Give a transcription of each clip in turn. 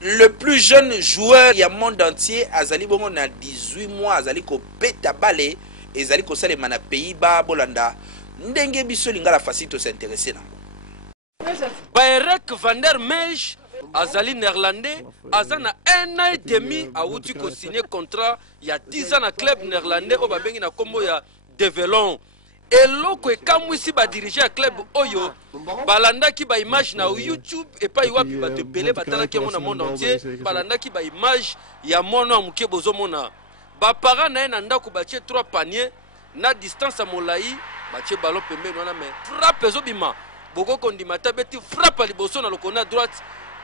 le plus jeune joueur du monde entier azali bongo na 18 mois azali ko beta balé ezali ko salema na Pays-Bas bolanda ndenge biso lingala facile s'intéresser na Bayerek van der Meij azali néerlandais azana 1 an et demi awuti ko signer contrat ya 10 ans na club néerlandais o babengi na kombo ya Develon eloko ekamwisi ba diriger club oyo balandaki ba image na YouTube et pas iwapi ba te belé batalaki mo na monde entier balandaki ba image ya mono amuke bozomona ba para na na ndako batie 3 paniers na distance a molai batie ballon pembeni wana mais frappe ezobima boko kondimata beti frappe liboso na lokona droite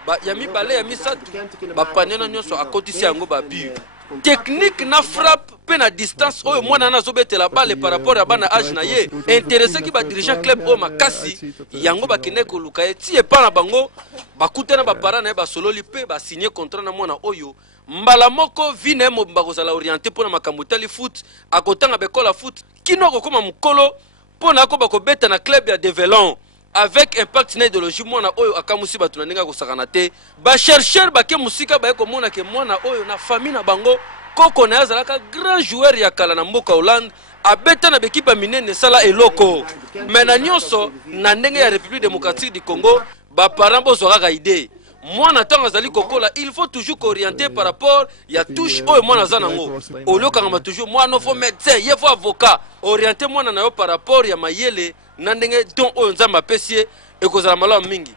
ba ya mibale ya misatu ba panier na nyonso akotisi yango ba but technique na frappe pe na distance oyo mwana na zobetela balle par rapport à bana âge na ye intéressé ki ba dirigeant club o makasi yango bakene ko luka eti e pa na bango bakutena ba para na ba sololi pe ba signer contrat na mwana oyo mbala moko vine mo bakozala orienté pona makambo tali foot akotanga bekola foot kino ko koma mukolo pona ko bakobeta na club ya Develon avec impact na idéologie mwana oyo akamusi batu na ndinga kosakana te ba chercheur bake musika ba ko mona ke mwana oyo na famille na bango koko na azalaka grand joueur ya kala na mboka Hollande abeta na bekipa minene sala eloko mena nyonso na ndenge ya République démocratique du Congo ba parents bozwaka idée mwana tanga zali kokola il faut toujours orienter par rapport ya touche oyo mwana zanango olokanga toujours mwana faut médecin il faut avocat orienter mwana na yo par rapport ya mayele na ndenge don oyo nzamba pesie ekozala malamu mingi.